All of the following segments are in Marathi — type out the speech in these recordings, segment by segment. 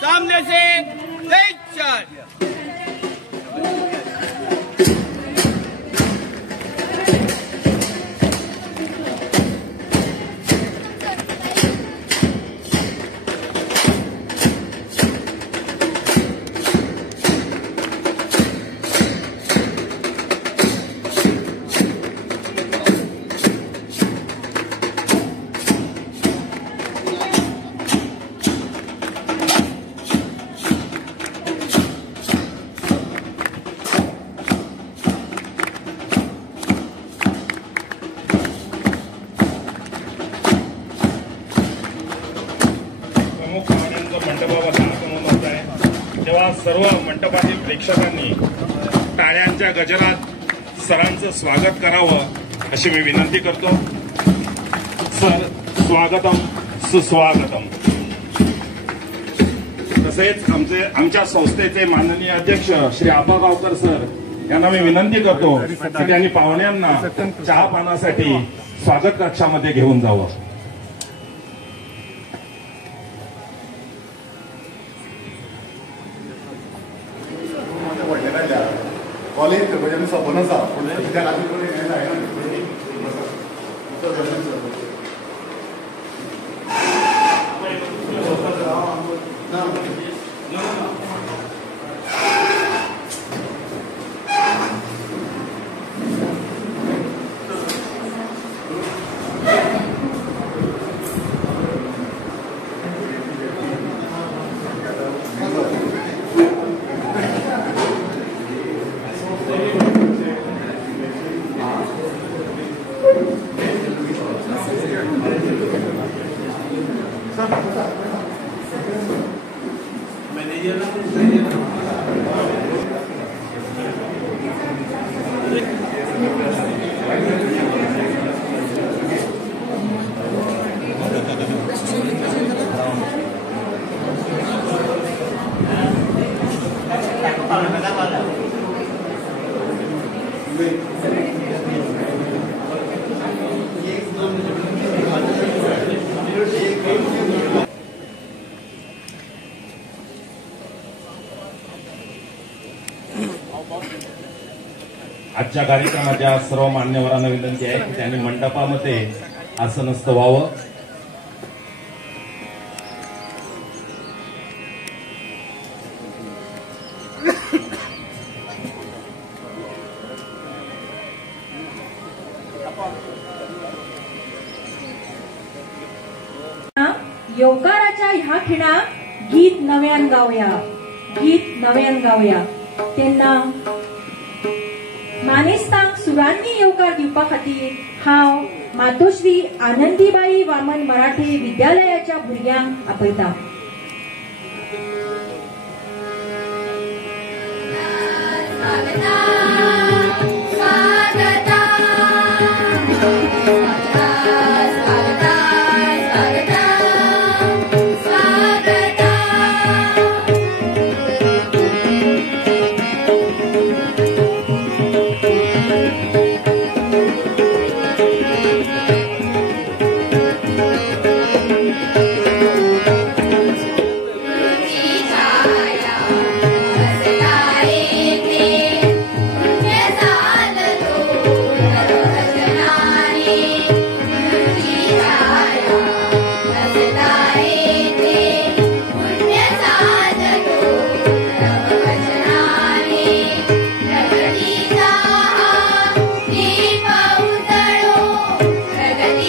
सामने से तेज चाल। सर्व मंडपातील प्रेक्षकांनी टाळ्यांच्या गजरात सरांचं स्वागत करावं अशी मी विनंती करतो। सर, स्वागतम सुस्वागतम। तसेच आमच्या संस्थेचे माननीय अध्यक्ष श्री आबा गावकर सर यांना मी विनंती करतो की त्यांनी पाहुण्यांना चहा पानासाठी स्वागत कक्षामध्ये घेऊन जावं। कॉलेज भजन बनसा त्या आजच्या कार्यक्रमाच्या सर्व मान्यवरांना विनंती आहे की त्यांनी मंडपामध्ये आसनस्थ व्हावं। योकाराच्या ह्या खिणा गीत नव्यान गावया, गीत नव्यान गावया। त्यांना मानेस्तांक सुरांनी येवकार दिवपा खातीर हांव मातोश्री आनंदीबाई वामन मराठी विद्यालयाच्या भुरग्यांक आपयता। प्रगति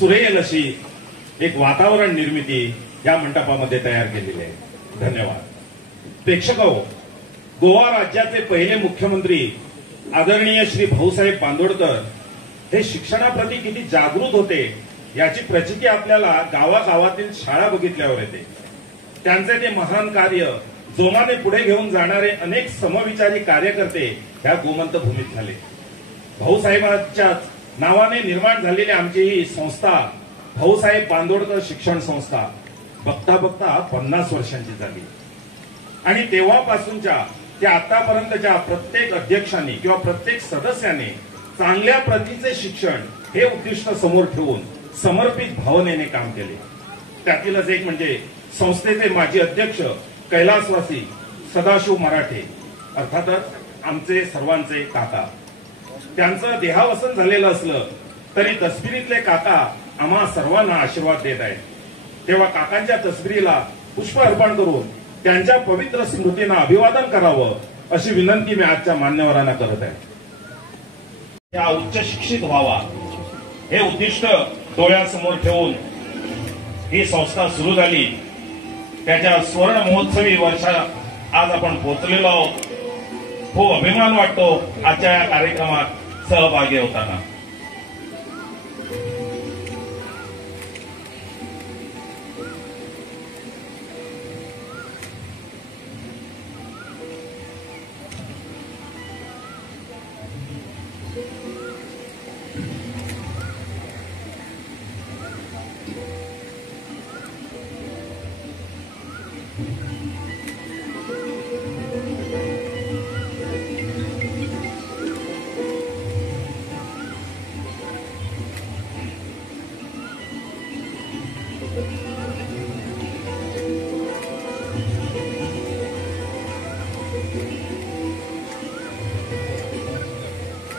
सुरेल अशी एक वातावरण निर्मिती या मंडपामध्ये तयार केलेली आहे. धन्यवाद. प्रेक्षको, गोवा राज्याचे पहिले मुख्यमंत्री आदरणीय श्री भाऊसाहेब बांदोडकर हे शिक्षणाप्रती किती जागृत होते याची प्रचिती आपल्याला गावागावातील शाळा बघितल्यावर येते. त्यांचे ते महान कार्य जोमाने पुढे घेऊन जाणारे अनेक समविचारी कार्यकर्ते ह्या गोमंत भूमीत झाले. भाऊसाहेबांच्याच नावाने निर्माण झालेली आमची ही संस्था भाऊसाहेब बांदोडकर शिक्षण संस्था बघता बघता 50 वर्षांची झाली. आणि तेव्हापासूनच्या ते आतापर्यंतच्या प्रत्येक अध्यक्षांनी किंवा प्रत्येक सदस्याने चांगल्या प्रतीचे शिक्षण हे उद्दिष्ट समोर ठेवून समर्पित भावनेने काम केले. त्यातीलच एक म्हणजे संस्थेचे माजी अध्यक्ष कैलासवासी सदाशिव मराठे, अर्थातच आमचे सर्वांचे काका. त्यांचं देहावसन झालेलं असलं तरी तस्बिरीतले काका आम्हा सर्वांना आशीर्वाद देत आहेत. तेव्हा काकांच्या तस्बिरीला पुष्प अर्पण करून त्यांच्या पवित्र स्मृतींना अभिवादन करावं अशी विनंती मी आजच्या मान्यवरांना करत आहे. या उच्च शिक्षित व्हावा हे उद्दिष्ट डोळ्यासमोर ठेवून ही संस्था सुरू झाली. त्याच्या स्वर्ण महोत्सवी वर्षात आज आपण पोहोचलेलो आहोत. खूप अभिमान वाटतो आजच्या या कार्यक्रमात सहभागी होताना.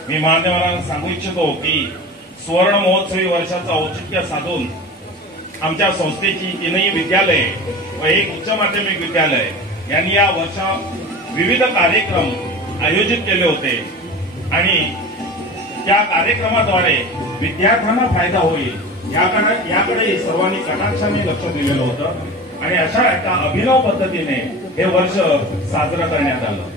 मी मान्यवरांना सांगू इच्छितो की सुवर्ण महोत्सवी वर्षाचं औचित्य साधून आमच्या संस्थेची 3ही विद्यालये व एक उच्च माध्यमिक विद्यालय यांनी या वर्षात विविध कार्यक्रम आयोजित केले होते आणि त्या कार्यक्रमाद्वारे विद्यार्थ्यांना फायदा होईल याकडे सर्वांनी कटाक्षाने लक्ष दिलेलं होतं आणि अशा एका अभिनव पद्धतीने हे वर्ष साजरं करण्यात आलं.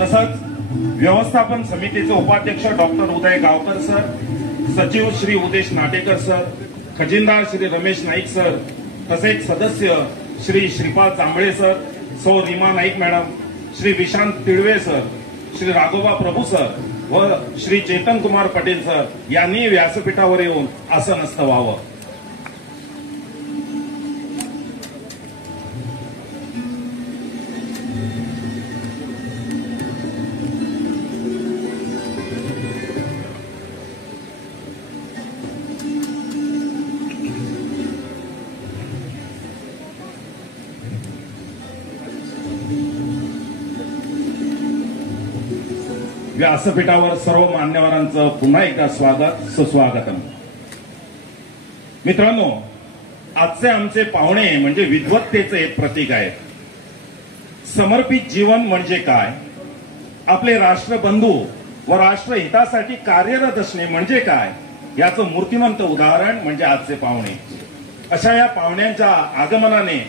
तसंच व्यवस्थापन समितीचे उपाध्यक्ष डॉक्टर उदय गावकर सर, सचिव श्री उदेश नाटेकर सर, खजिनदार श्री रमेश नाईक सर, तसेच सदस्य श्री श्रीपाद जांभळे सर, सौ रीमा नाईक मॅडम, श्री विशांत तिळवे सर, श्री राघोबा प्रभू सर व श्री चेतन कुमार पटेल सर यांनी व्यासपीठावर येऊन आसनस्थ व्हावं. व्यासपीठावर सर्व मान्यवरांचं पुन्हा एकदा स्वागत सुस्वागतम. मित्रांनो, आजचे आमचे पाहुणे म्हणजे विद्वत्तेचे प्रतीक आहेत. समर्पित जीवन म्हणजे काय, आपले राष्ट्रबंधू व राष्ट्रहितासाठी कार्यरत असणे म्हणजे काय याचं मूर्तिमंत उदाहरण म्हणजे आजचे पाहुणे. अशा या पाहुण्यांच्या आगमनाने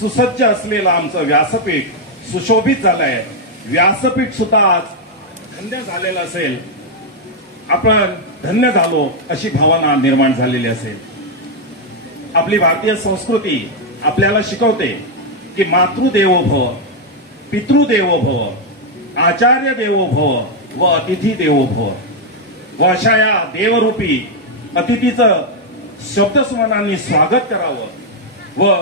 सुसज्ज असलेलं आमचं व्यासपीठ सुशोभित झालंय. व्यासपीठ सुद्धा आज धन्य झालेलं असेल, आपण धन्य झालो अशी भावना निर्माण झालेली असेल. आपली भारतीय संस्कृती आपल्याला शिकवते की मातृदेवो भव, पितृदेवो भव, आचार्य देवो भव व अतिथी देवो भव. व अशा या देवरूपी अतिथीचं शब्दसुमनांनी स्वागत करावं व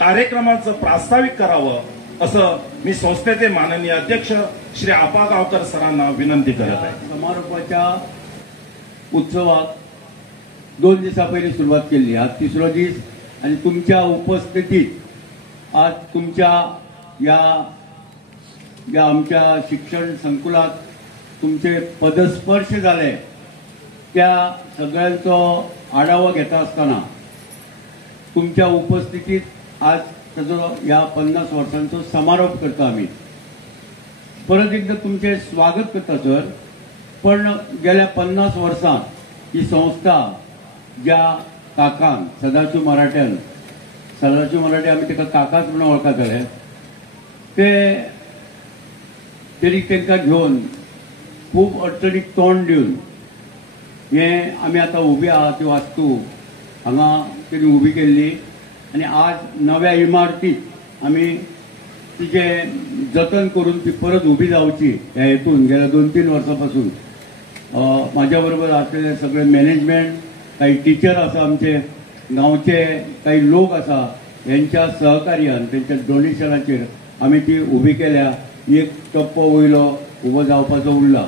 कार्यक्रमाचं प्रास्ताविक करावं असं मी संस्थेचे माननीय अध्यक्ष श्री आपा गावकर सरांना विनंती करत आहे. समारोपाच्या उत्सवात 2 दिवसा पहिले सुरुवात केली. आज 3रा दिवस आणि तुमच्या उपस्थितीत आज तुमच्या या आमच्या शिक्षण संकुलात तुमचे पदस्पर्श झाले. त्या सगळ्यांचा आढावा घेता असताना तुमच्या उपस्थितीत आज त्याचा या 50 वर्षांचा समारोप करतो आम्ही. परत एकदा तुमचे स्वागत करता सर. पण गेल्या 50 वर्सांत ही संस्था ज्या काकान सदाशिव मराठे आम्ही ताका काकाच म्हणून वळखताले, तरी तांकां घेवन खूब अडचणीक तोंड दिवन हे आमी आतां उबी आहा ती वास्तू हांगा तेणी उबी केल्ली आनी आज नव्या इमारतीत आमी तिचे जतन करून ती परत उबी जावची ह्या हेतून गेल्या 2-3 वर्सां पासून म्हाज्या बरोबर आसलेले सगळे मॅनेजमेंट, काही टिचर आसा, आमचे गांवचे काही लोक आसा, यांच्या सहकार्यान त्यांच्या डोनेशनाचेर आमी ती उबी केल्या. एक टप्पो वयलो उबो जावपाचो उरला.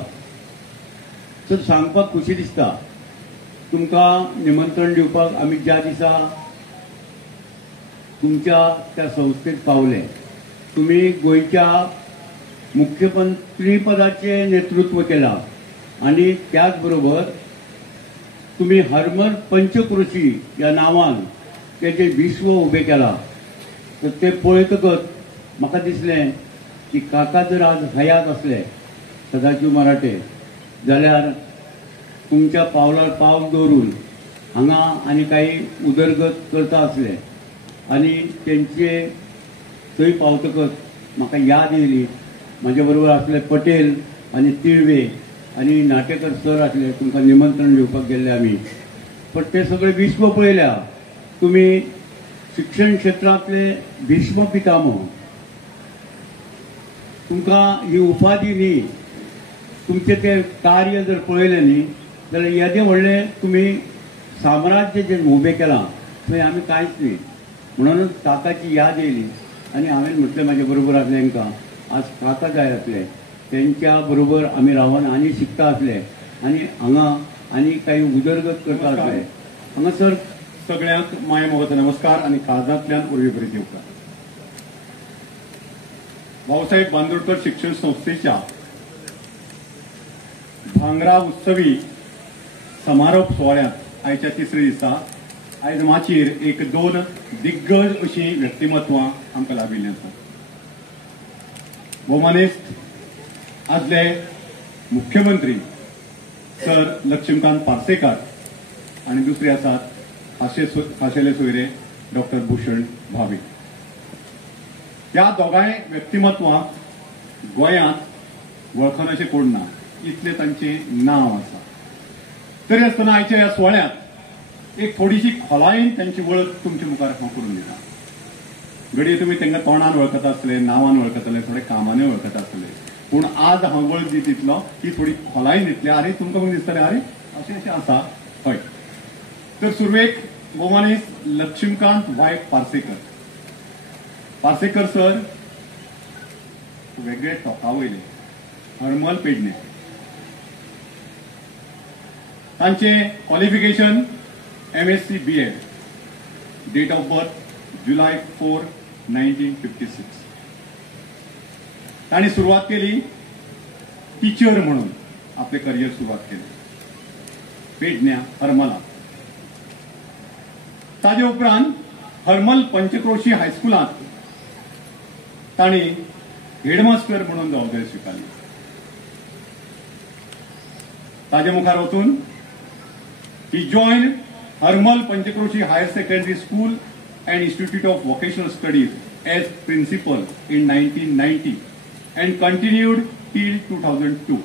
सर सांगपाक खुशी दिसता, तुमकां निमंत्रण दिवपाक आमी ज्या दिसा तुमच्या त्या संस्थेत पावले, तुम्ही गोयच्या मुख्यमंत्री पदाचे नेतृत्व केला आणि त्याचबरोबर तुम्ही हरमल पंचक्रोशी या नावान त्याचे विश्व उभे केला. तर ते पळयतकच म्हाका दिसलें की काका जर आज हयात असले सदाशिव मराठे जाल्यार तुमच्या पावलार पावल दवरून हांगा आनी काही उदरगत करता असले आणि त्यांचे थंय पावतकच म्हाका याद येयली म्हाज्या बरोबर आसले पटेल आनी तिळवे आनी नाटेकर सर आसले, तुमकां निमंत्रण दिवपाक गेल्ले आमी. पण ते सगळे विश्व पळयल्या. तुम्ही शिक्षण क्षेत्रांतले भीष्म पितामह. तुमकां ही उपाधी न्ही, तुमचे ते कार्य जर पळयलें न्ही जाल्यार येदें व्हडलें तुमी साम्राज्य जे उबें केलां थंय आमी कांयच न्ही. म्हणूनच काकाची याद येयली आनी हांवें म्हटलें म्हाज्या बरोबर आसल्यांका आज काका जाय आसले, त्यांच्या बरोबर आमी रावन आनी शिकता आसले आनी हांगा आनी काही उदरगत करता आसले. हांगासर सगळ्यांक माय मोगाचो नमस्कार आणि काळजांतल्यान उर्बे भरीत येवकार. भाऊसाहेब बांदोडकर शिक्षण संस्थेच्या भांगरा उत्सवी समारोप सोहळ्यात आयच्या 3रे दिसा आयज माचीर 1-2 दिग्गज अशी व्यक्तिमत्वां आमकां लाभिल्लीं आसात. भोवमानेस्त आदले मुख्यमंत्री सर लक्ष्मीकांत पार्सेकार आणि दुसरे आसात खाशेले सोयरे डॉक्टर भूषण भावे. ह्या दोगांय व्यक्तिमत्वांक गोंयांत वळखन अशें कोण ना, इतलें तांचें नांव आसा. तरी आसतना आयच्या ह्या सुवाळ्यात एक थोडीशी खोलायेन तांची वळख तुमचे मुखार हांव करून दिता. घडये तुमी तांकां तोंडान वळखता आसले, नांवान वळखताले, थोडे कामांनी वळखता आसले, पूण आज हांव वळख दितलो ही थोडी खोलायेन दितली. अरे तुमकां खंय दिसतलें अरे अशें अशें आसा हय. तर सुरवेक भोवमानेस्त लक्ष्मीकांत वाय पार्सेकर. पार्सेकर सर वेगळे टोकावयले हरमल पेडणे. तांचे qualification MSc B.Ed. Date of birth जुलै 4, 1956. तांणी सुरवात केली टीचर म्हणून आपले करियर सुरवात केले पेडण्या हरमला. ताजे उपरांत हरमल पंचक्रोशी हायस्कुलांत तांणी हेडमास्टर म्हणून जबाबदारी स्वीकारली. ताजे मुखार वचून ही join Harmal Panchkroshi higher secondary school and Institute of Vocational Studies as principal in 1990 and continued till 2002.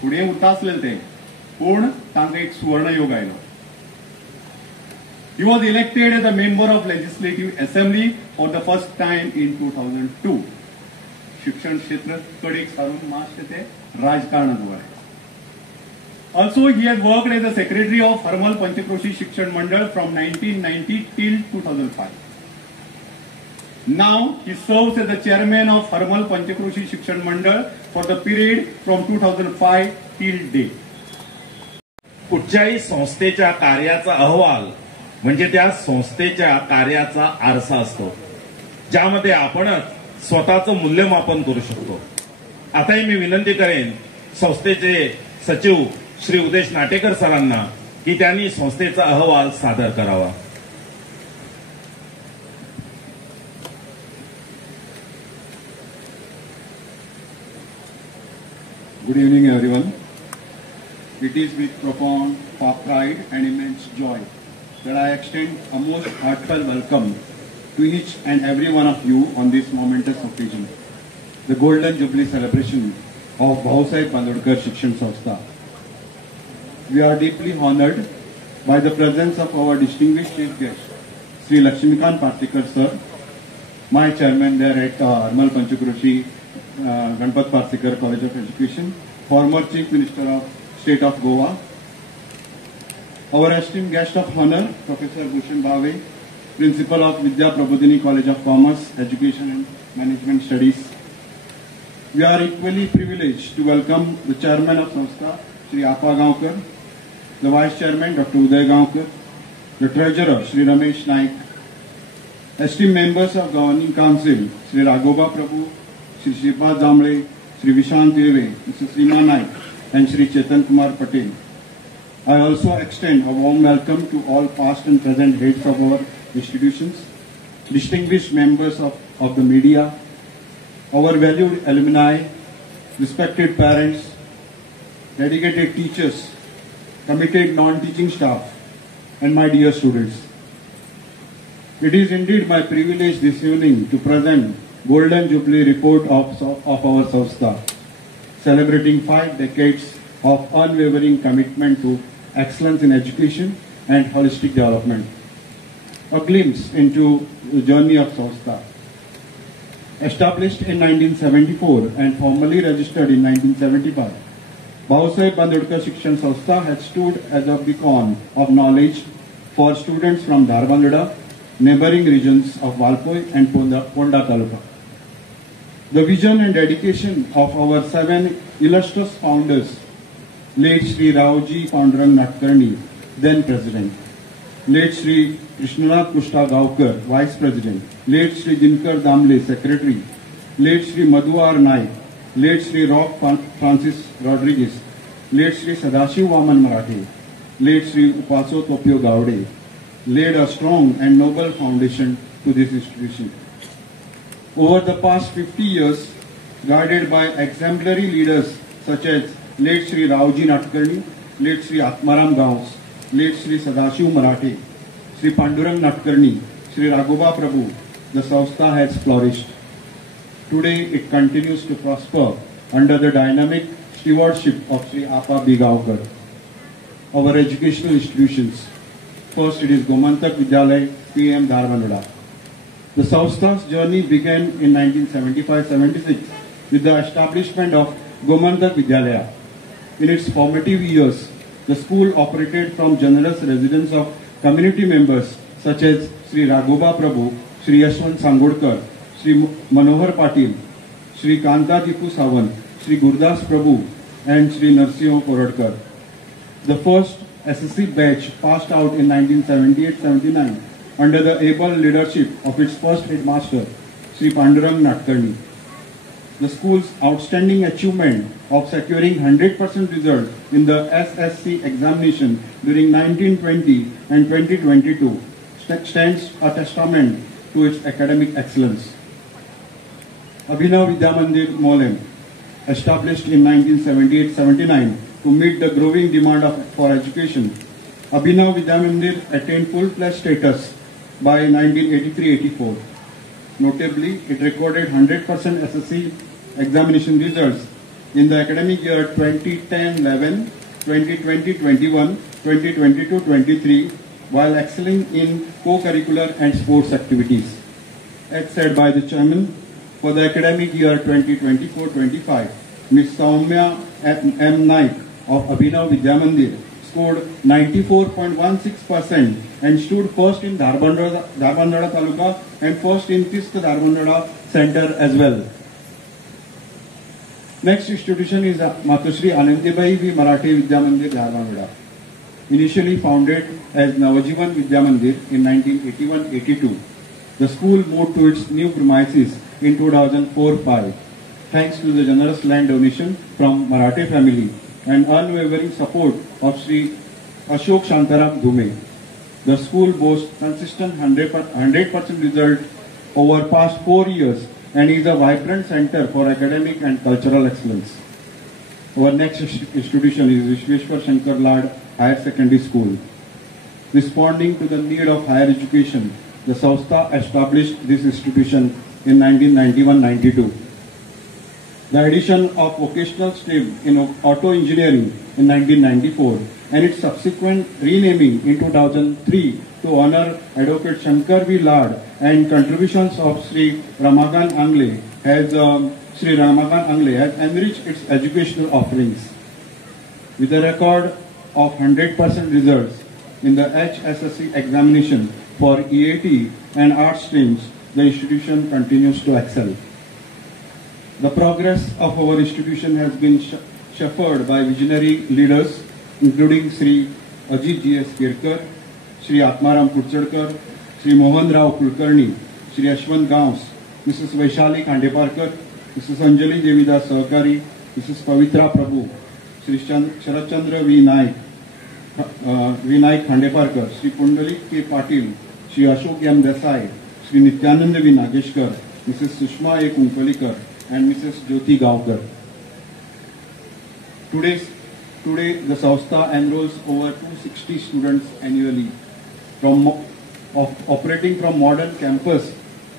पुढे उरता आसलेले ते पूण तांकां एक सुवर्ण योग आयलो. He was elected as a member of Legislative Assembly for the first time in 2002. शिक्षण क्षेत्र कडेक सारून मातशें ते राजकारणांत वळ्ळें. Also, he has worked as a secretary of Harmal Panchakroshi Shikshan Mandal from 1990 till 2005. Now, he serves as the chairman of Harmal Panchakroshi Shikshan Mandal for the period from 2005 till date. कुठच्याही संस्थेच्या कार्याचा अहवाल म्हणजे त्या संस्थेच्या कार्याचा आरसा असतो, ज्यामध्ये आपणच स्वतःचं मूल्यमापन करू शकतो. आताही मी विनंती करेन संस्थेचे सचिव श्री उदेश नाटेकर सरांना की त्यांनी संस्थेचा अहवाल सादर करावा. Good evening, everyone. It is with profound pride and immense joy that I extend a most heartfelt welcome to each and every one of you on this momentous occasion, the Golden Jubilee celebration of Bhausaheb Bandodkar Shikshan Sanstha. We are deeply honored by the presence of our distinguished chief guest, Sri Lakshmikant Parsekar sir, my chairman there at Harmal Panchakroshi Ganpat Parsekar College of Education, former Chief Minister of State of Goa, our esteemed guest of honor, Professor Bhushan Bhave, Principal of Vidya Prabodhini College of Commerce, Education and Management Studies. We are equally privileged to welcome the Chairman of Sanstha, Sri Apa Gaonkar, the Vice Chairman, Dr. Uday Gaonkar, the Treasurer, Sri Ramesh Naik, esteemed members of Governing Council, Sri Raghoba Prabhu, Sri Shripad Damle, Sri Vishant Deve, Mr. Srima Naik, and Sri Chetan Kumar Patel. I also extend a warm welcome to all past and present heads of our institutions, distinguished members of the media, our valued alumni, respected parents, dedicated teachers, committed non-teaching staff, and my dear students. It is indeed my privilege this evening to present Golden Jubilee Report of our Sanstha, celebrating 5 decades of unwavering commitment to excellence in education and holistic development. A glimpse into the journey of Sanstha. Established in 1974 and formally registered in 1975, Bhausaheb Bandodkar Shikshan Sanstha has stood as a beacon of knowledge for students from Dharbandhada, neighboring regions of Valpoi and Ponda Taluka. The vision and dedication of our 7 illustrious founders, late Sri Raoji Pandurang Natkarni, then President, late Sri Krishnanath Kushta Gaonkar, Vice President, late Sri Dinkar Damle, Secretary, late Sri Madhuar Naik, late Sri Rock Francis Rodriguez, late Sri Sadashiv Vaman Marathe, late Sri Upaso Topio Gowde, laid a strong and noble foundation to this institution. Over the past 50 years, guided by exemplary leaders such as late Sri Raoji Natkarni, late Sri Atmaram Gaons, late Sri Sadashiv Marathe, Sri Pandurang Natkarni, Sri Raghoba Prabhu, the Sanstha has flourished. Today it continues to prosper under the dynamic stewardship of Sri Apa B. Gaonkar. Our educational institutions. First, it is Gomantak Vidyalaya, PM Dharbandhada. The Sanstha's journey began in 1975-76 with the establishment of Gomantak Vidyalaya. In its formative years, the school operated from generous residence of community members such as Sri Raghoba Prabhu, Sri Yashwant Sangodkar, Sri Manohar Patil, Sri Kanta Dipu Sawan, Sri Gurdas Prabhu, and Sri Narsimha Koradkar. The first SSC batch passed out in 1978-79 under the able leadership of its first headmaster, Sri Pandurang Natkarni. The school's outstanding achievement of securing 100% result in the SSC examination during 1920 and 2022 stands a testament to its academic excellence. Abhinav Vidya Mandir Molem, established in 1978-79 to meet the growing demand for education, Abhinav Vidya Mandir attained full-fledged status by 1983-84. Notably, it recorded 100% SSC examination results in the academic year 2010-11, 2020-21, 2022-23, while excelling in co-curricular and sports activities. As said by the chairman, for the academic year 2024-25, Ms. Saumya M. Naik of Abhinav Vidya Mandir scored 94.16% and stood first in Dharbandhada Taluka and first in Tist Dharbandhada Center as well. Next institution is Matushri Anandibai V. Marathe Vidya Mandir Dharbandhada. Initially founded as Navajivan Vidya Mandir in 1981-82, the school moved to its new premises in 2004-05, thanks to the generous land donation from Marathe family and unwavering support of Sri Ashok Shantaram Dhume. The school boasts consistent 100% result over past 4 years and is a vibrant center for academic and cultural excellence. our next institution is Vishweshwar Shankar Lad Higher Secondary School. Responding to the need of higher education, the Sanstha established this institution in 1991-92. The addition of vocational stream in auto engineering in 1994 and its subsequent renaming in 2003 to honor Advocate Shankar V. Lad and contributions of Sri Ramakant Angle has enriched its educational offerings. With a record of 100% results in the HSSC examination for EAT and art streams, the institution continues to excel. The progress of our institution has been shepherded by visionary leaders including Sri Ajit G.S. Kirkar, Sri Atmaram Purchadkar, Sri Mohan Rao Kulkarni, Sri Ashwant Gauss, Mrs. Vaishali Khandeparkar, Mrs. Anjali Devidas Sahakari, Mrs. Pavitra Prabhu, Sri Sharat Chandra V. Naik Khandeparkar, Sri Pundalik K. Patil, Sri Ashok M. Desai, Sri Nityanand V. Nageshkar, Mrs. Sushma A. Kunkalikar, and Mrs. Jyoti Gaokar. Today, the Sanstha enrolls over 260 students annually, operating from modern campus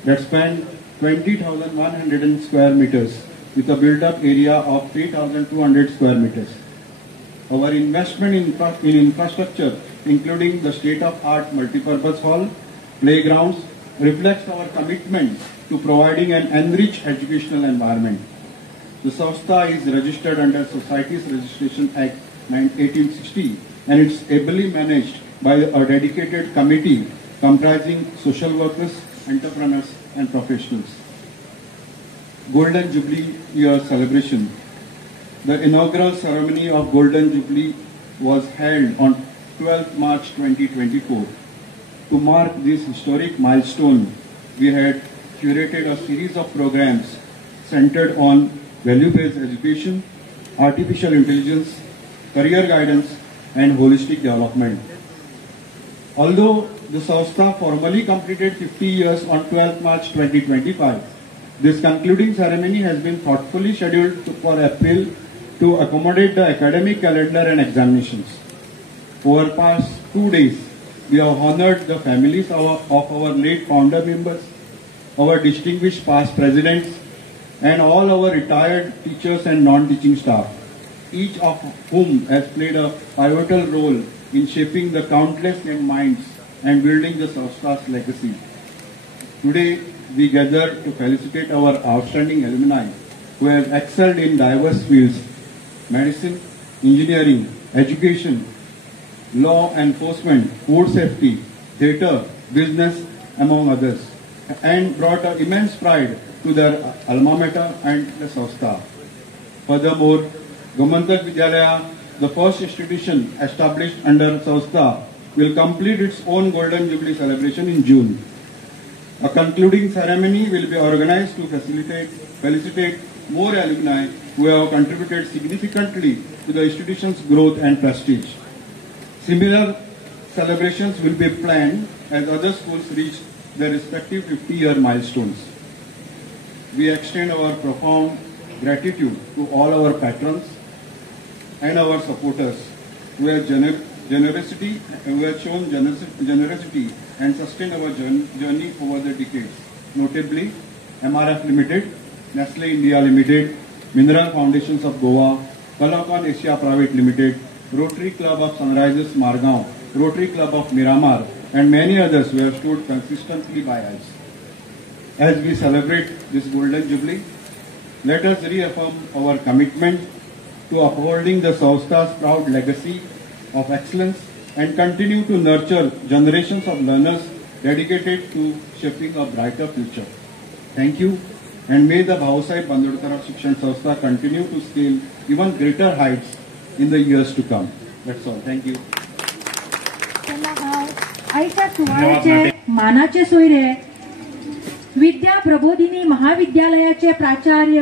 that span 20,100 square meters with a built-up area of 3,200 square meters. Our investment in infrastructure, including the state-of-art multipurpose hall, playgrounds, reflects our commitment to providing an enriched educational environment. The Sanstha is registered under Societies Registration Act 1860 and it's ably managed by a dedicated committee comprising social workers, entrepreneurs and professionals. Golden Jubilee Year Celebration. The inaugural ceremony of Golden Jubilee was held on 12th March 2024. To mark this historic milestone, we had curated a series of programs centered on value-based education, artificial intelligence, career guidance, and holistic development. Although the Sanstha formally completed 50 years on 12 March 2025, this concluding ceremony has been thoughtfully scheduled for April to accommodate the academic calendar and examinations. Over past 2 days, we have honored the families of our late founder members, our distinguished past presidents, and all our retired teachers and non-teaching staff, each of whom has played a pivotal role in shaping the countless young minds and building the Sanstha's legacy. Today, we gather to felicitate our outstanding alumni who have excelled in diverse fields: medicine, engineering, education, law enforcement, food safety, theatre, business, among others, and brought immense pride to their alma mater and the Sanstha. Furthermore, Gomantak Vidyalaya, the first institution established under Sanstha, will complete its own Golden Jubilee celebration in June. A concluding ceremony will be organized to felicitate more alumni who have contributed significantly to the institution's growth and prestige. Similar celebrations will be planned as other schools reach their respective 50-year milestones. We extend our profound gratitude to all our patrons and our supporters who have shown generosity and sustained our journey over the decades. Notably, MRF Limited, Nestle India Limited, Mineral Foundations of Goa, Kalakon Asia Private Limited, Rotary Club of Sunrises Margao, Rotary Club of Miramar, and many others who have stood consistently by us. As we celebrate this Golden Jubilee, let us reaffirm our commitment to upholding the Sanstha's proud legacy of excellence and continue to nurture generations of learners dedicated to shaping a brighter future. Thank you, and may the Bhawasaheb Bandodkar Shikshan Sanstha continue to scale even greater heights in the years to come. That's all. Thank you. आईच्या सुवाळ्याचे मानाचे सोयरे विद्या प्रबोधिनी महाविद्यालयाचे प्राचार्य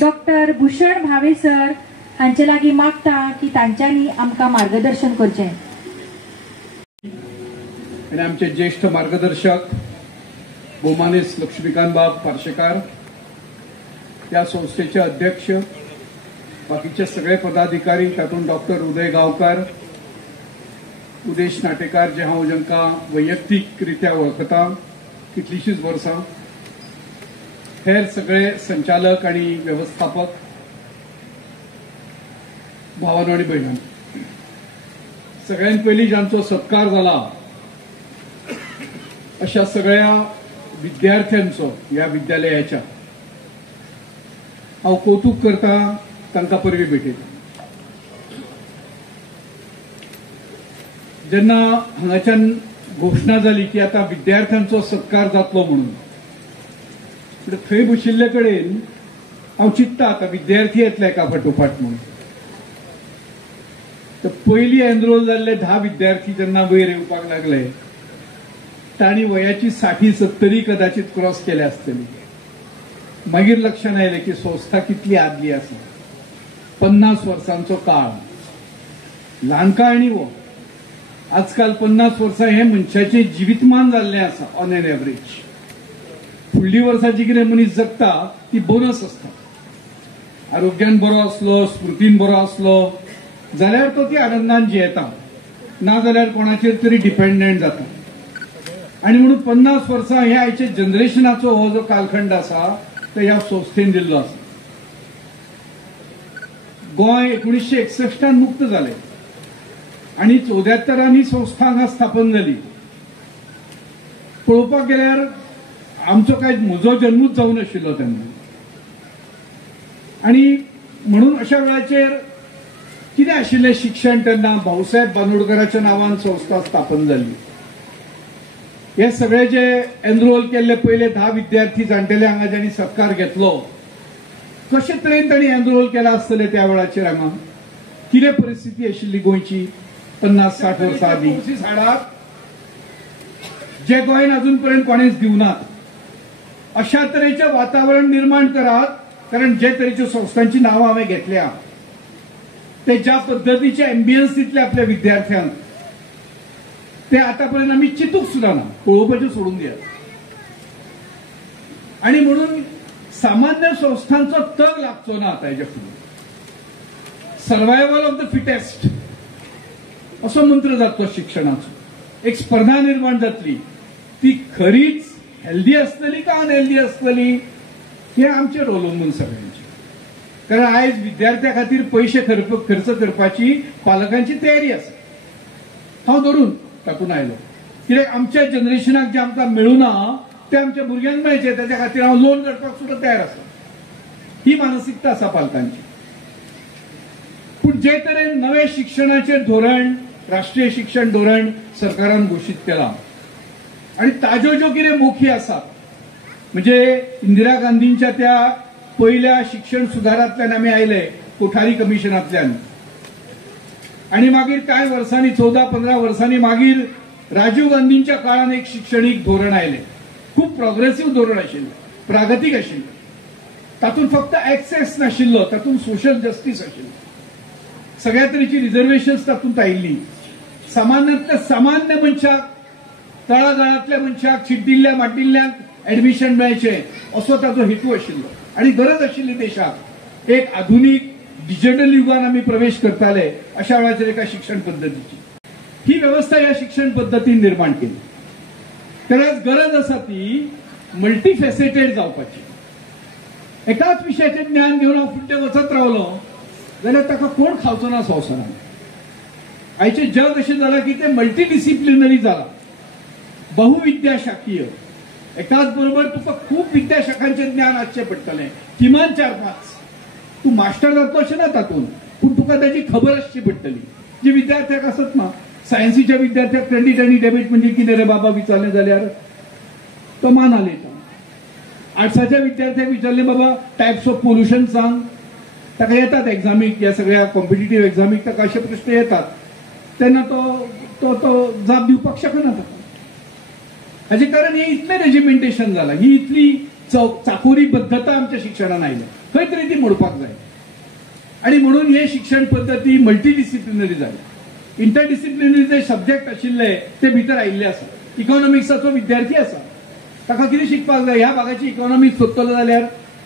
डॉक्टर भूषण भावे सर हांचे लागीं मागता की तांच्यांनी आमकां मार्गदर्शन करचें. आणि आमचे ज्येष्ठ मार्गदर्शक भोमानेस लक्ष्मीकांत बाब पार्सेकार, त्या संस्थेचे अध्यक्ष बाकीचे सगळे पदाधिकारी तातूंत डॉक्टर उदय गांवकार, उदेश नाटेकार जे हांव जांकां वैयक्तीकरित्या वळखता कितलींशींच वर्सां, हेर सगळे संचालक आणि व्यवस्थापक, भावांनो आनी भयणांनो, सगळ्यांत पयलीं जांचो सत्कार जाला अशा सगळ्या विद्यार्थ्यांचो ह्या विद्यालयाच्या हांव कौतुक करता, तांकां परबीं भेटयता. जेन्ना हांगाच्यान घोशणा जाली की आता विद्यार्थ्यांचो सत्कार जातलो म्हणून, थंय बशिल्ले कडेन हांव चिंतता आता विद्यार्थी येतले एका फाटोफाट म्हणून. तर पयलीं एनरोल जाल्ले 10 विद्यार्थी जेन्ना वयर येवपाक लागले, तांणी वयाची 60-70 कदाचित क्रॉस केले आसतली. मागीर लक्षात आयलें की संस्था कितली आदली आसा. 50 वर्सांचो काळ, ल्हान काळ न्ही वो. आजकाल 50 वर्सां हे मनशाचें जिवितमान जाल्लें आसा ऑन एन एवरेज. फुडलीं वर्सां जी कितें मनीस जगता ती बोनस आसता. आरोग्यान बरो आसलो, स्मृतीन बरो आसलो जाल्यार तो ती आनंदान जियेता, ना जाल्यार कोणाचेर तरी डिपेंडंट जाता. आणि म्हणून 50 वर्सां हे आयचे जनरेशनाचो हो जो कालखंड आसा तो ह्या संस्थेन दिल्लो आसा. गोंय 1961 मुक्त जालें आणि 74 संस्था हांगा स्थापन जाली. पळोवपाक गेल्यार आमचो काय म्हजो जन्मूच जावन आशिल्लो तेन्ना. आणि म्हणून अशा वेळाचेर कितें आशिल्लें शिक्षण तेन्ना भाऊसाहेब बांदोडकराच्या नांवान संस्था स्थापन जाली. हे सगळे जे एनरोल केल्ले पयले 10 विद्यार्थी जाणटेले हांगा ज्यांनी सत्कार घेतलो, कशे तरेन तांणी एनरोल केला आसतले त्या वेळाचेर हांगा, कितें परिस्थिती आशिल्ली गोंयची 50-60 वर्सां आदीं. हाडात जे गोंयान अजून पर्यंत कोणेच दिवनात अशा तरेचें वातावरण निर्माण करात. कारण जे तरेच्यो संस्थांची नांवां हांवें घेतल्या ते ज्या पद्धतीचे एम्बियन्स दितले आपल्या विद्यार्थ्यांक ते आतापर्यंत आम्ही चिंतूक सुद्दां ना, पळोवपाचें सोडून दियात. आणि म्हणून सामान्य संस्थांचो तग लागचो ना आता हेच्या फुडें. सर्वायवल ऑफ द फिटेस्ट असो मंत्र जातलो शिक्षणाचो. एक स्पर्धा निर्माण जातली, ती खरीच हेल्दी आसतली का अनहेल्दी आसतली हे आमचेर अवलंबून सगळ्यांचे. कारण आयज विद्यार्थ्या खातीर पयशे खर्च करपाची पालकांची तयारी आसा. हांव धरून तातूंत आयलो कित्याक आमच्या जनरेशनाक जे आमकां मेळुना ते आमच्या भुरग्यांक मेळचे, ताच्या खातीर हांव लोन काडपाक सुद्दां तयार आसा. ही मानसिकता आसा पालकांची. पूण जे तरेन नवे शिक्षणाचें धोरण, राष्ट्रीय शिक्षण धोरण सरकारान घोशीत केला आणि ताज्यो ज्यो कितें मोखी आसात, म्हणजे इंदिरा गांधींच्या त्या पहिल्या शिक्षण सुधारांतल्यान आमी आयले कोठारी कमिशनांतल्यान, आणि मागीर कांय वर्सांनी 14-15 वर्सांनी मागीर राजीव गांधींच्या काळान एक शिक्षणीक धोरण आयले. खूप प्रोग्रेसिव्ह धोरण आशिल्लें, प्रागतीक आशिल्लें. तातूंत फक्त ऍक्सेस नाशिल्लो, तातूंत सोशल जस्टीस आशिल्ली. सगळ्या तरेची रिझर्वेशन्स तातूंत आयिल्ली. सामान्यांतल्या सामान्य मनशाक, तळागाळांतल्या मनशाक, चिड्डिल्ल्या माड्डिल्ल्यांक ऍडमिशन मेळचें असो ताचो हेतू आशिल्लो. आणि गरज आशिल्ली देशाक एक आधुनीक डिजिटल युगान आमी प्रवेश करताले अशा वेळाचेर एका शिक्षण पद्दतीची. ही व्यवस्था ह्या शिक्षण पद्दतीन निर्माण केली. तर आज गरज आसा ती मल्टीफेसेटेड जावपाची. एकाच विशयाचें ज्ञान घेवन हांव फुडे वचत रावलो जाल्यार ताका कोण खावचो ना संवसारान. आयचें जग अशें जालां की तें मल्टीडिसिप्लिनरी जालां, बहुविद्याशाखीय. एकाच बरोबर तुका खूब विद्याशाखांचें ज्ञान आसचें पडटलें, किमान 4-5. तूं मास्टर जातलो अशें ना तातूंत, पूण तुका ताची खबर आसची पडटली. जी विद्यार्थ्याक आसत ना, सायन्सीच्या विद्यार्थ्याक क्रेडिट आनी डेबिट म्हणजे कितें रे बाबा विचारलें जाल्यार तो मान हालयता. आर्ट्साच्या विद्यार्थ्याक विचारलें बाबा टायप्स ऑफ पोल्युशन सांग, ताका येतात एग्जामीक, ह्या सगळ्या कॉम्पिटिटिव्ह एग्जामीक ताका अशे प्रश्न येतात, तेन्ना तो जाप दिवपाक शकना ताका. हाजें कारण हें इतलें रेजिमेंटेशन जालां, ही इतली चाकोरी बद्धता आमच्या शिक्षणान आयल्या, खंय तरी ती मोडपाक जाय. आणि म्हणून हे शिक्षण पद्दती मल्टीडिसिप्लिनरी जाली. इंटरडिसिप्लिनरी जे सब्जेक्ट आशिल्ले ते भितर आयिल्ले आसा. इकॉनॉमिक्साचो विद्यार्थी आसा, ताका कितें शिकपाक जाय, ह्या भागाची इकॉनॉमिक्स सोदतलो जाल्यार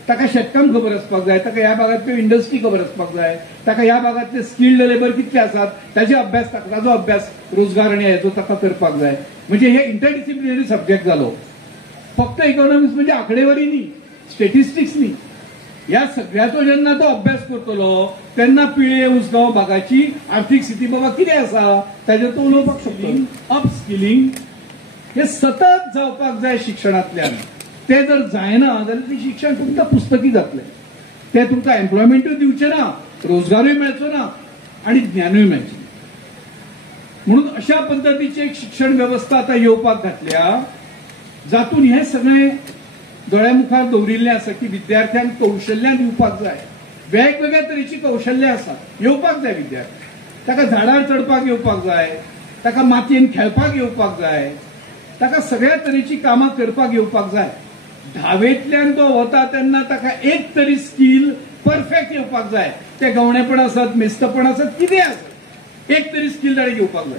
ताका शेतकाम खबर आसपाक जाय, ताका ह्या भागांतल्यो इंडस्ट्री खबर आसपाक जाय, ताका ह्या भागांतले स्किल्ड लेबर कितले आसात ताजे अभ्यास, ताजो अभ्यास रोजगार आनी हेचो ताका करपाक जाय. म्हणजे हे इंटरडिसिप्लिनरी सब्जेक्ट जालो. फक्त इकॉनॉमिक्स म्हणजे आंकडेवारी न्ही, स्टॅटिस्टिक्स न्ही. या सगळ्याचो जेन्ना तो अभ्यास करतलो तेन्ना पिळे उसगांव भागाची आर्थीक स्थिती बाबा कितें आसा ताजेर तो उलोवपाक शकतो. अपस्किलिंग हे सतत जावपाक जाय शिक्षणांतल्यान. ते जर जायना जाल्यार ते शिक्षण फक्त पुस्तकी जातलें. ते तुमकां एम्प्लॉयमेंटूय दिवचें ना, रोजगारूय मेळचो ना आनी ज्ञानूय मेळचें ना. म्हणून अशा पद्दतीची एक शिक्षण वेवस्था आतां येवपाक घातल्या जातून हे सगळें दोळ्या मुखार दवरिल्लें आसा की विद्यार्थ्यांक कौशल्यां दिवपाक जाय. वेगवेगळ्या तरेची कौशल्यां आसात, येवपाक जाय विद्यार्थ्यांक. ताका झाडार चडपाक येवपाक जाय, ताका मातयेन खेळपाक येवपाक जाय, ताका सगळ्या तरेची कामां करपाक येवपाक जाय. 10वेंतल्यान तो वता तेन्ना ताका एक तरी स्कील परफेक्ट येवपाक जाय. ते गवणेपण आसत, मेस्तपण आसत, कितें आसत, एक तरी स्कील ताणें घेवपाक जाय.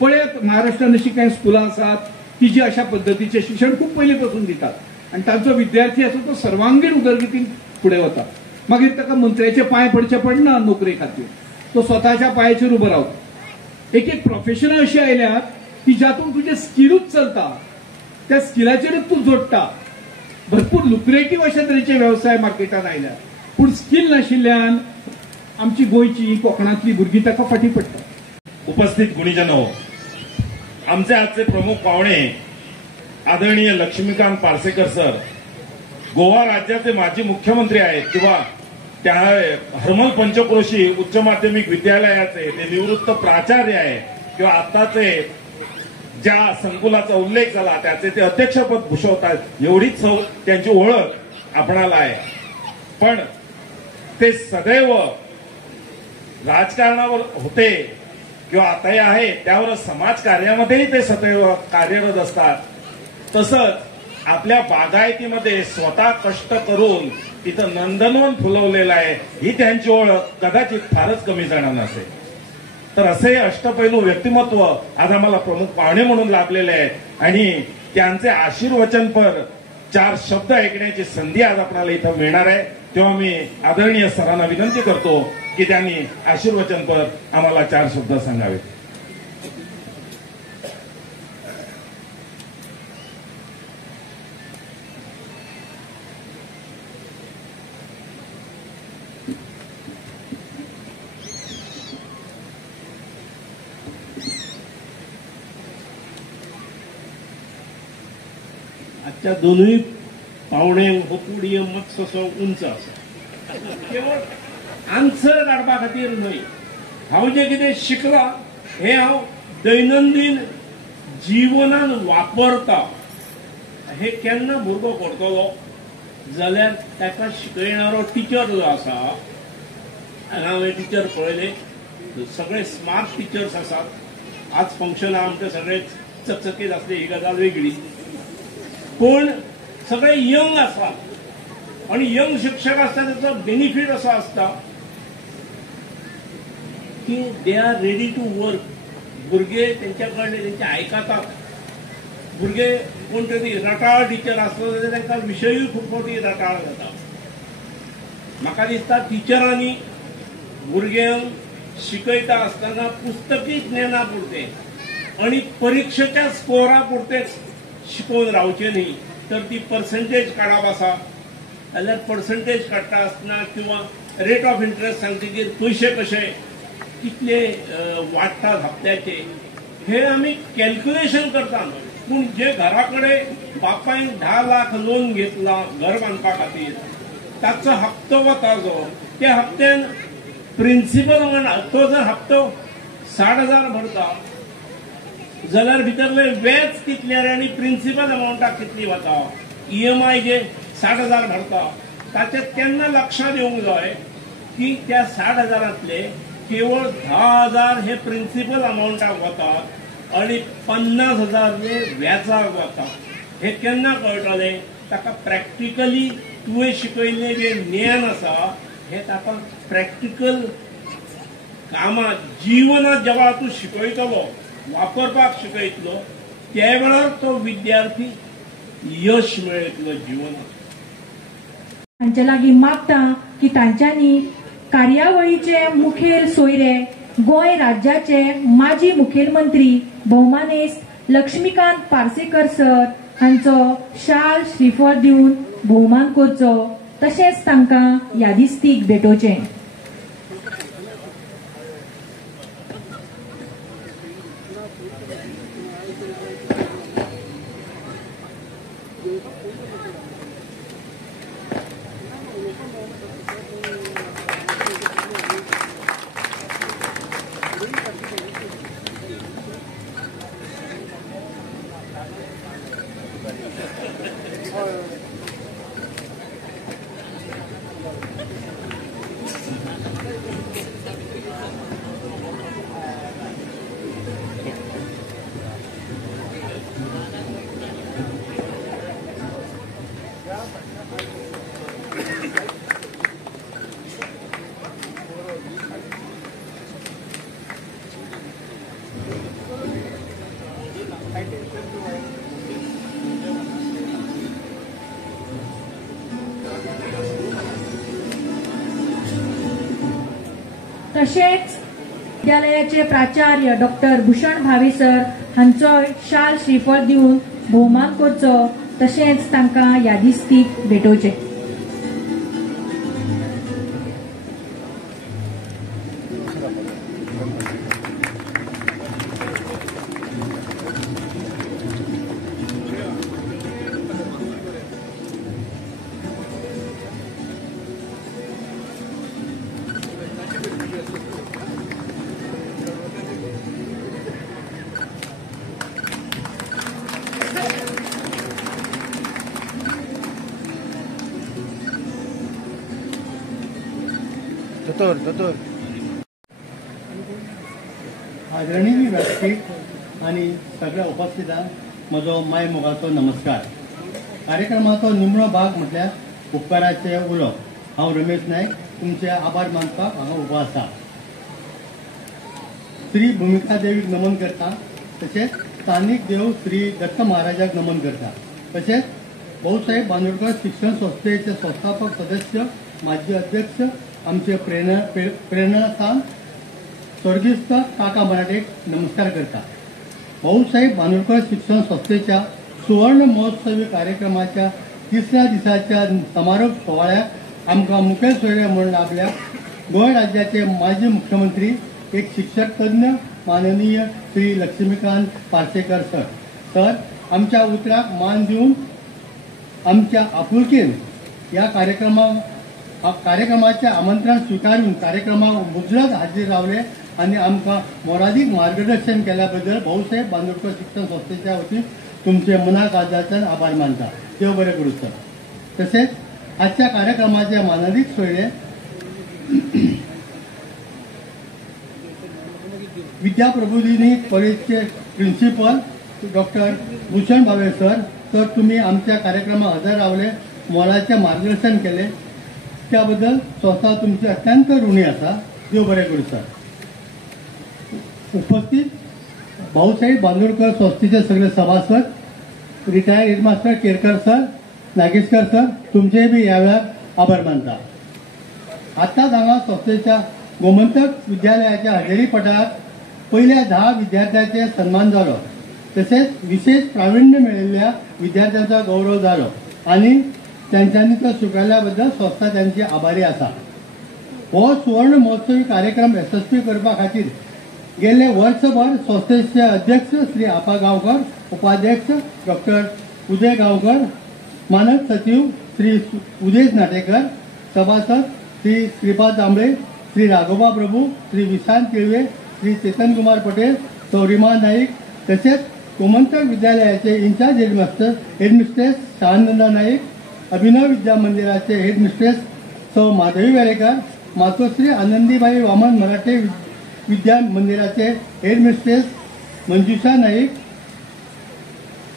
पळयात महाराष्ट्रांत अशीं कांय स्कुलां आसात की जी अशा पद्दतीचें शिक्षण खूब पयलीं पासून दितात आनी तांचो विद्यार्थी आसा तो सर्वांगीण उदरगतीन फुडें वता. मागीर ताका मंत्र्याचे पांय पडचे पडना नोकरे खातीर, तो स्वताच्या पांयाचेर उबो रावता. एक एक प्रोफेशनां अशीं आयल्यात की जातून तुजें स्किलूच चलता, त्या स्किलाचेरूच तूं जोडटा. भरपूर लुक्रेटीव अशा तरेचे वेवसाय मार्केटांत आयल्यात, पूण स्कील नाशिल्ल्यान आमची गोंयची कोंकणांतली भुरगीं ताका फाटीं पडटात. उपस्थित गुणीजनो, आमचे आजचे प्रमुख पाहुणे आदरणीय लक्ष्मीकांत पार्सेकर सर गोवा राज्याचे माजी मुख्यमंत्री आहेत किंवा त्या हरमल पंचक्रोशी उच्च माध्यमिक विद्यालयाचे ते निवृत्त प्राचार्य आहे किंवा आताचे ज्या संकुलाचा उल्लेख झाला त्याचे ते अध्यक्षपद भूषवतात. एवढीच त्यांची ओळख आपणाला आहे. पण ते सदैव राजकारणावर होते किंवा आताही आहे त्यावर समाजकार्यामध्येही ते सदैव कार्यरत असतात. तसंच आपल्या बागायतीमध्ये स्वतः कष्ट करून तिथं नंदनवन फुलवलेलं आहे ही त्यांची ओळख कदाचित फारच कमी जणांना असेल. तर असे अष्टपैलू व्यक्तिमत्व आज आम्हाला प्रमुख पाहुणे म्हणून लाभलेले आहेत आणि त्यांचे आशीर्वचनपर 4 शब्द ऐकण्याची संधी आज आपल्याला इथं मिळणार आहे. तेव्हा मी आदरणीय सरांना विनंती करतो की त्यांनी आशीर्वचनपर आम्हाला 4 शब्द सांगावेत. आजच्या दोनूय पावण्यांक हो पोडियम मातसोसो उंच आसा. केवळ आन्सर काडपा खातीर न्हय, हांव जें कितें शिकलां हें हांव दैनंदीन जिवनान वापरता. हे केन्ना भुरगो करतलो जाल्यार ताका शिकयणारो टिचर जो आसा, हांवें टिचर पळयले सगळे स्मार्ट टिचर्स आसात. आज फंक्शनां आमचे सगळे चकचकीत आसले ही गजाल वेगळी, पण सगळे यंग आसात आणि यंग शिक्षक आसता त्याचा बेनिफिट असो आसता की they are ready to work. भुरगे त्यांच्या कडले तेंचे आयकतात. भुरगे कोण तरी रटाळ टिचर आसलो जाल्यार तांकां विशयूय खूब फावटी रटाळ जाता. म्हाका दिसता टिचरांनी भुरग्यांक शिकयता आसतना पुस्तकी ज्ञाना पुरते आणि परीक्षेच्या स्कोरा पुरतेच शिकवून रावचे न्ही. तर ती पर्संटेज काडप आसा जाल्यार पर्संटेज काडटा आसतना किंवा रेट ऑफ इंटरेस्ट सांगतकीर पयशे कशे कितले वाडटात हप्त्याचे हे आमी कॅल्क्युलेशन करता. पूण जे घरा कडेन बापायन 10 लाख लोन घेतला घर बांदपा खातीर, ताचो हप्तो वता जो त्या हप्त्यान प्रिन्सिपल म्हणा तो जर हप्तो 60,000 भरता जाल्यार भितरले व्याज कितले आनी प्रिन्सिपल अमाउंटाक कितली वता. EMI जे 60,000 भरता ताचे केन्ना लक्षात येवंक जाय की त्या 60,000तले केवळ 10,000 हे प्रिन्सिपल अमाउंटाक वतात आणि 50,000 हे व्याजाक वता. हे केन्ना कळटलें ताका प्रॅक्टिकली तुवें शिकयल्लें जें ज्ञान आसा हे ताका प्रॅक्टिकल कामां जिवनांत जेव्हा तूं शिकयतलो वापरपाक शिकयतलो त्या वेळार तो विद्यार्थी यश मेळयतलो जिवनांत. तांचे लागीं मागता की तांच्यांनी कार्यावळीचे मुखेल सोयरे गोंय राज्याचे माजी मुखेलमंत्री भौमानेस्त लक्ष्मीकांत पार्सेकर सर हांचो शाल श्रीफळ दिवन भोवमान करचो तशेंच तांकां यादिस्तीक भेटोवचें. तशेंच विद्यालयाचे प्राचार्य डॉक्टर भूषण भावे सर हांचो शाल श्रीफळ दिवन भोवमान करचो तशेंच तांकां यादिस्तीक भेटोवचें. आदरणीय व्यासपीठ आणि सगळ्या उपस्थितांक म्हजो माय मोगाचो नमस्कार. कार्यक्रमाचो निमणो भाग म्हटल्यार उपकाराचे उलो. हांव रमेश नायक तुमचे आभार मानपाक हांगा उबो आसा. श्री भूमिका देवीक नमन करता, तशेंच स्थानीक देव श्री दत्त महाराजाक नमन करता. तशेंच भाऊसाहेब बांदोडकर शिक्षण संस्थेचे संस्थापक सदस्य, माजी अध्यक्ष, आमचे प्रेरणास्थान स्वर्गीय काका मराठेक नमस्कार करता. भाऊसाहेब बांदोडकर शिक्षण संस्थेच्या सुवर्ण महोत्सवी कार्यक्रमाच्या 3ऱ्या दिसाच्या समारोप सोहळ्याक आमकां मुखेल सोयरे म्हणून लाभल्या गोंय राज्याचे माजी मुख्यमंत्री, एक शिक्षक तज्ञ माननीय श्री लक्ष्मीकांत पार्सेकर सर आमच्या उतराक मान दिवन आमच्या आपुलकेन या कार्यक्रमाचे आमंत्रण स्वीकारून कार्यक्रमाक मुजरत हाजीर रावले आणि आमकां मोलादीक मार्गदर्शन केल्या बद्दल भाऊसाहेब बांदोडकर शिक्षण संस्थेच्या वतीन तुमचे मनाकाळजांतल्यान आभार मानता. देव बरें करूं सर. तशेंच आजच्या कार्यक्रमाचे माननीय सोयरे विद्या प्रबोधिनी कॉलेजचे principal doctor Bhushan Bhave sir तुम्ही आमच्या कार्यक्रमाक हजर रावले, मोलाचे मार्गदर्शन केले त्याबद्दल संस्था तुमचे अत्यंत ऋणी आसा. देव बरें करूं सर. उपस्थित भाऊसाहेब बांदोडकर संस्थेचे सगळे सभासद, retired headmaster Kerkar sir, Nageshkar sir तुमचे बी ह्या वेळार आभार मानता. आतांच हांगा संस्थेच्या गोमंतक विद्यालयाच्या हजेरी पटार पहिल्या 10 विद्यार्थ्यांचे सन्मान जालो. तसेच विशेष प्रावीण्य मेळिल्ल्या विद्यार्थ्यांचा गौरव जालो आणि त्यांच्यानी तो स्वीकारल्याबद्दल संस्था त्यांची आभारी आसा. हो सुवर्ण महोत्सवी कार्यक्रम यशस्वी करपा खातीर गेले वर्षभर संस्थेचे अध्यक्ष श्री आपा गांवकर, उपाध्यक्ष डॉक्टर उदय गांवकर, मानद सचिव श्री उदेश नाटेकर, सभासद श्री श्रीपाद दांबळे, श्री राघोबा प्रभू, श्री विशांत केळवे, श्री चेतन कुमार पटेल, सौरिमा नाईक, तसेच गोमंतक विद्यालयाचे इन्चार्ज हेडमिस्ट्रेस शहानंदा नाईक, अभिनव विद्या मंदिराचे हेडमिस्ट्रेस सौ माधवी वेरेकर, मातोश्री आनंदीबाई वामन मराठे विद्या मंदिराचे हेडमिस्ट्रेस मंजुषा नाईक,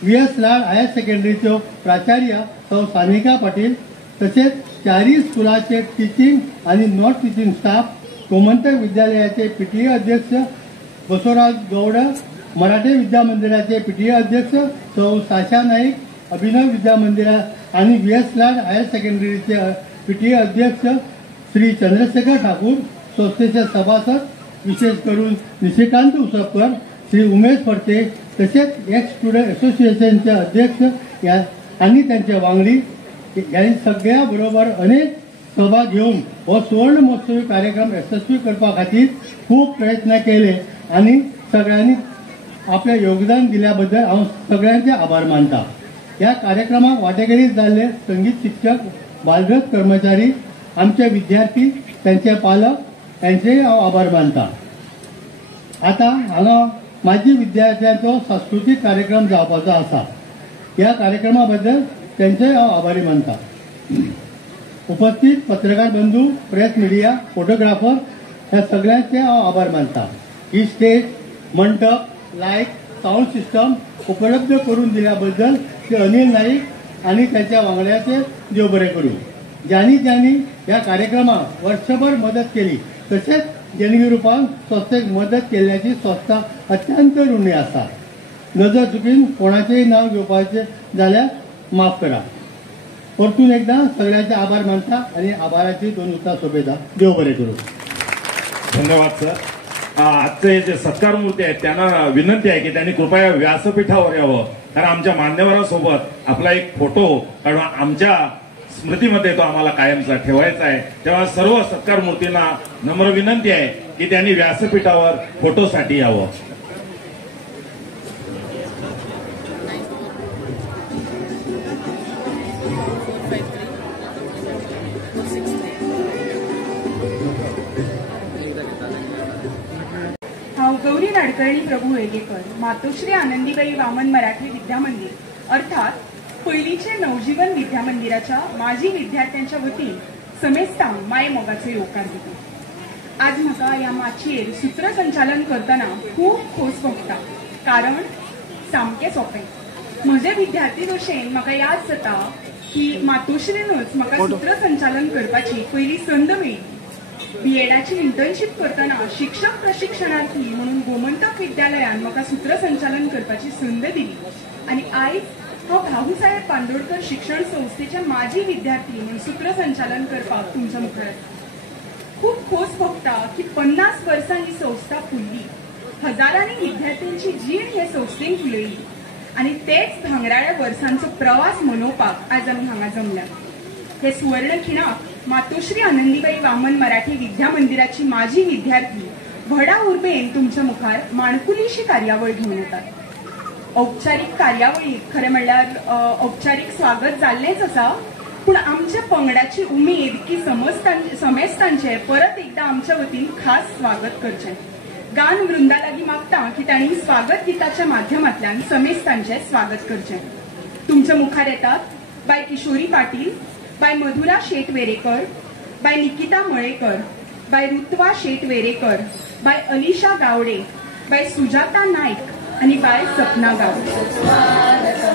VS लाड हायर सेकंडरीच्यो प्राचार्य सौ सानिका पाटील, तसेच 4 स्कुलाचे टीचिंग आणि नॉन टीचिंग स्टाफ, गोमंतक विद्यालयाचे PTA अध्यक्ष बसवराज गौड, मराठे विद्या मंदिराचे PTA अध्यक्ष सौ साशा नाईक, अभिनव विद्या मंदिरा आणि VS लाड हायर सेकंडरीचे पीटीए अध्यक्ष श्री चंद्रशेखर ठाकूर, संस्थेचे सभासद विशेष करून निशिकांत उसपकर, श्री उमेश फडते, तसेच एक्स स्टुडंट असोसिएशनचे अध्यक्ष आणि त्यांच्या वांगडी यांनी सगळ्या बरोबर अनेक सभा घेऊन हो सुवर्ण महोत्सवी कार्यक्रम यशस्वी करपा खातीर खूप प्रयत्न केले आणि सगळ्यांनी आपले योगदान दिल्याबद्दल हांव सगळ्यांचे आभार मानता. या कार्यक्रमाक वांटेकरी जाल्ले संगीत शिक्षक, बालरथ कर्मचारी, आमचे विद्यार्थी, त्यांचे पालक यांचेय हांव आभार मानता. आता हांगा माजी विद्यार्थ्यांचो सांस्कृतिक कार्यक्रम जावपाचो आसा. या कार्यक्रमाबद्दल त्यांचेय हांव आभारी मानता. उपस्थित पत्रकार बंधू, प्रेस मिडिया, फोटोग्राफर ह्या सगळ्यांचे हांव आभार मानता. ही स्टेज, मंडप, लाईट, साऊंड सिस्टम उपलब्ध करून दिल्याबद्दल श्री अनिल नाईक आणि त्यांच्या वांगड्याचे देव बरें करूं. ज्यांनी या कार्यक्रमाक वर्षभर मदत केली तसेच देणगी रुपान संस्थेक मदत केल्याची संस्था अत्यंत ऋणी आसा. नजर चुकीन कोणाचेय नाव घेवपाचे जाल्यार माफ करा. परतून एकदा सगळ्यांचे आभार मानता आणि आभाराची 2 उतार सोपयता. देव बरें करूं. धन्यवाद सर. आजचे जे सत्कार मूर्ती आहेत त्यांना विनंती आहे की त्यांनी कृपया व्यासपीठावर यावं, कारण आमच्या मान्यवरांसोबत आपला एक फोटो काढून आमच्या स्मृतीमध्ये तो आम्हाला कायमचा ठेवायचा आहे. तेव्हा सर्व सत्कार मूर्तींना नम्र विनंती आहे की त्यांनी व्यासपीठावर फोटोसाठी यावं. गौरी नाडकर्णी प्रभू वेळगेकर, मातोश्री आनंदीबाई वामन मराठी विद्यामंदिर अर्थात पयलीचे नवजीवन विद्यामंदिराच्या माजी विद्यार्थ्यांच्या वतीन समेस्तांक माय मोगाचे येवकार दिता. आज म्हाका ह्या माचयेर सूत्रसंचालन करतना खूप खोस भोगता, कारण सामकें सोंपें. म्हजे विद्यार्थी दशेन म्हाका याद जाता की मातोश्रीनूच म्हाका सूत्रसंचालन करपाची पयली संद मेळ्ळी. बीएडाची इंटर्नशीप करतना शिक्षक प्रशिक्षणार्थी म्हणून गोमंतक विद्यालयान म्हाका सूत्रसंचालन करपाची संद दिली आणि आयज हांव भाऊसाहेब बांदोडकर शिक्षण संस्थेचे माजी विद्यार्थी म्हणून सूत्रसंचालन करपाक तुमच्या मुखार आसा. खूप खोस भोगता की 50 वर्सां ही संस्था फुलली, हजारांनी विद्यार्थ्यांची जीण हे संस्थेन फुलयली आणि तेच भांगराळ्या वर्सांचो प्रवास मनोवपाक आज आमी हांगा जमल्या. हे सुवर्ण खिणाक मातोश्री आनंदीबाई वामन मराठी विद्यामंदिराची माजी विद्यार्थी व्हडा उर्बेन तुमच्या मुखार माणकुलीशी कार्यावळ घेऊन येतात. औपचारिक कार्यावळीत खरें म्हणल्यार औपचारिक स्वागत जाल्लेंच आसा, पूण आमच्या पंगडाची उमेद की समेस्तांचे परत एकदा आमच्या वतीन खास स्वागत करचें. गान वृंदा लागीं मागता की तांणी स्वागत गीताच्या माध्यमांतल्यान समेस्तांचे स्वागत करचें. तुमच्या मुखार येतात बाय किशोरी पाटील, बाय मधुरा शेट वेरेकर, बाय निकिता मळेकर, बाय ऋत्वा शेट वेरेकर, बाय अलिशा गावडे, बाय सुजाता नाईक आणि बाय सपना गावडे. स्वागतं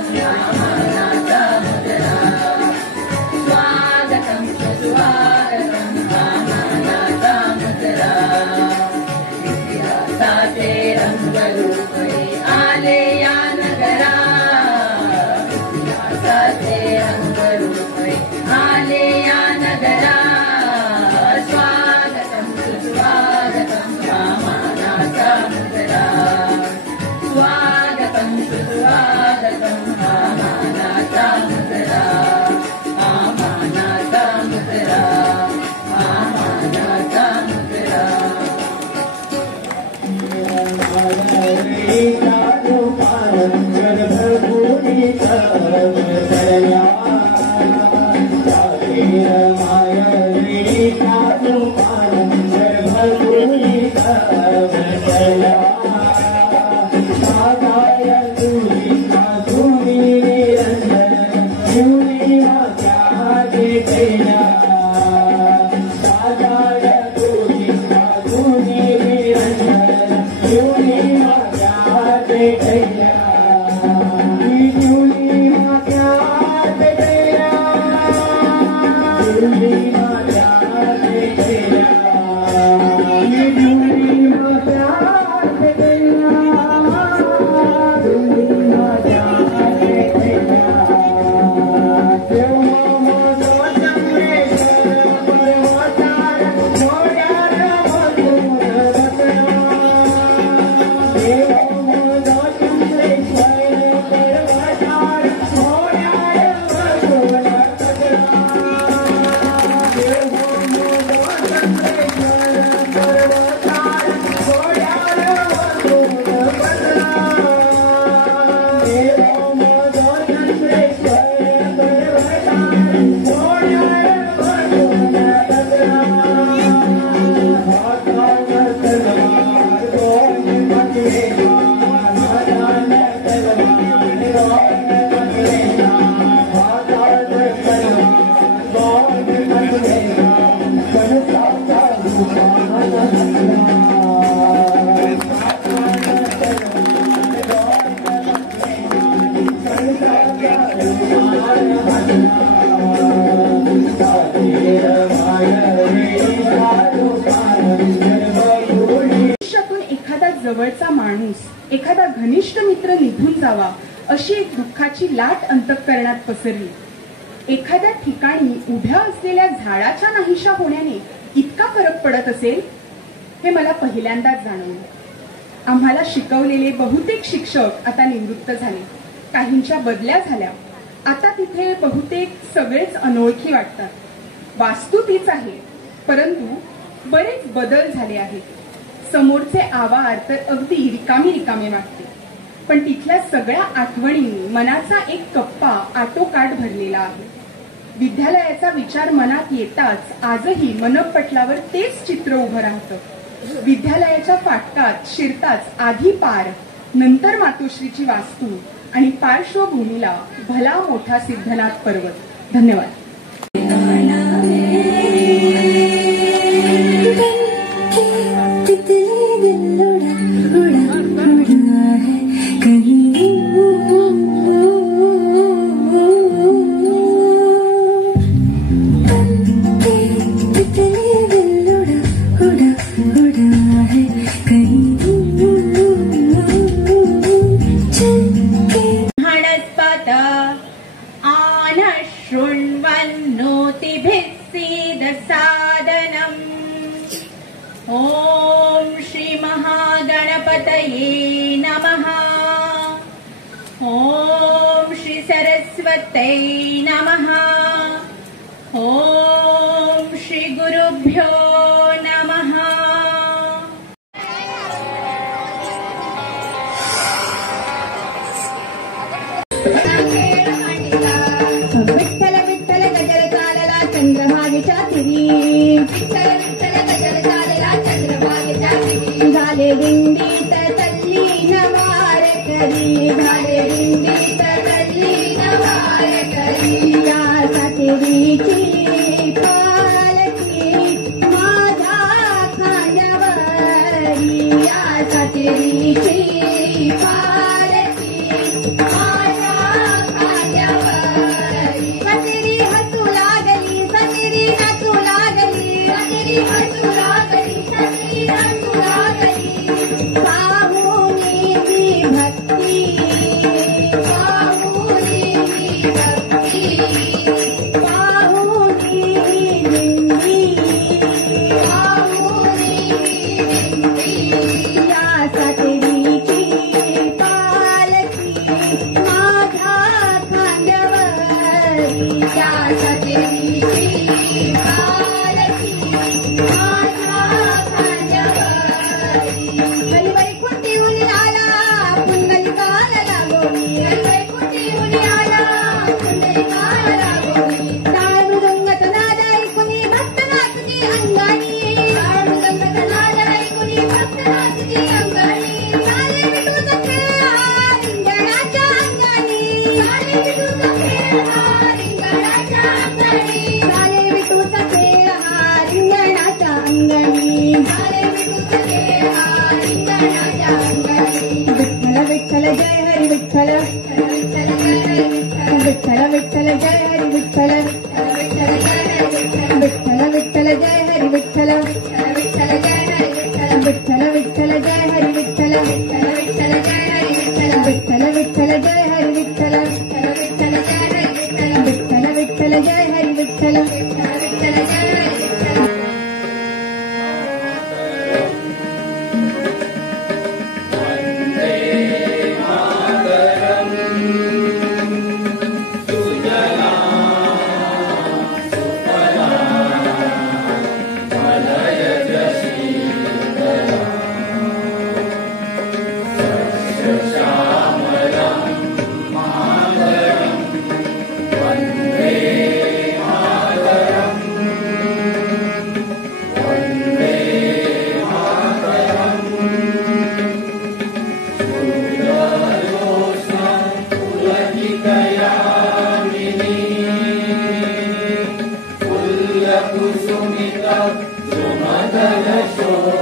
घनिष्ठ मित्र निघून जावा अशी एक दुःखाची लाट अंतःकरणात पसरली. एखाद्या ठिकाणी उभ्या असलेल्या झाडाच्या नाहीशा होण्याने इतका फरक पडत असेल हे मला पहिल्यांदाच जाणवलं. आम्हाला शिकवलेले बहुतेक शिक्षक आता निवृत्त झाले, काहींच्या बदल्या झाल्या. आता तिथे बहुतेक सगळेच अनोळखी वाटतात. वास्तू तीच आहे, परंतु बरेच बदल झाले आहेत. समोरचे आवार तर अगदी रिकामे वाटते, पण तिथल्या सगळ्या आठवणींनी मनाचा एक कप्पा आटोकाट भरलेला आहे. विद्यालयाचा विचार मनात येताच आजही मनपटलावर तेच चित्र उभं राहतं. विद्यालयाच्या फाटकात शिरताच आधी पार, नंतर मातोश्रीची वास्तू आणि पार्श्वभूमीला भला मोठा सिद्धनाथ पर्वत. धन्यवाद. ओम श्री महागणपतये नमः. ओम श्री सरस्वत्यै नमः. ओम श्री गुरुभ्यो नमः. विठ्ठल विठ्ठल गजर चालला चंद्रभागेच्या तिरी. विठ्ठल विठ्ठल गजर चालला चंद्रभागेच्या तिरी. झाले दिंडीत तल्लीन वारकरी. झाले दिंडीत तल्लीन वारकरी. या सातेरीची पालखी माझ्या खांद्यावरी. या सातेरीची पालखी माझ्या खांद्यावरी. सातेरी हसू लागली, सातेरी नाचू लागली. सातेरी हसू लागली, सातेरी नाचू लागली. पाहुनी मी भक्ती, पाहुनी मी भक्ती. पाहुनी दिंडी, पाहुनी दिंडी. या सातेरीची पालखी माझ्या खांद्यावरी. या सातेरीची पालखी माझ्या खांद्यावरी. हरिवैकुंठीहून आला पुंडलिकाला लागोनी. हरिवैकुंठीहून आला पुंडलिकाला लागोनी. टाळ मृदंगाचा नाद ऐकुनी भक्त नाचती अंगानी. टाळ मृदंगाचा नाद ऐकुनी भक्त नाचती अंगानी. झाले विठूचा खेळ हा रिंगणाच्या अंगानी. झाले विठूचा खेळ हा रिंगणाच्या अंगानी. झाले विठूचा खेळ हा रिंगणाच्या अंगानी. झाले विठूचा खेळ हा रिंगणाच्या अंगानी. विठ्ठल विठ्ठल जय हरी विठ्ठल. विठ्ठल जय हरी विठ्ठल. विठ्ठल विठ्ठल जय हरी विठ्ठल. विठ्ठल जय हरी विठ्ठल. विठ्ठल विठ्ठल जय हरी विठ्ठल. विठ्ठल जय हरी विठ्ठल. विठ्ठल विठ्ठल जय हरी विठ्ठल. विठ्ठल विठ्ठल जय हरी विठ्ठल. विठ्ठल विठ्ठल जय हरी विठ्ठल. विठ्ठल विठ्ठल जय हरी विठ्ठल. विठ्ठल विठ्ठल जय हरी विठ्ठल. विठ्ठल विठ्ठल जय हरी विठ्ठल. कुसुमित सुमधुर शोभित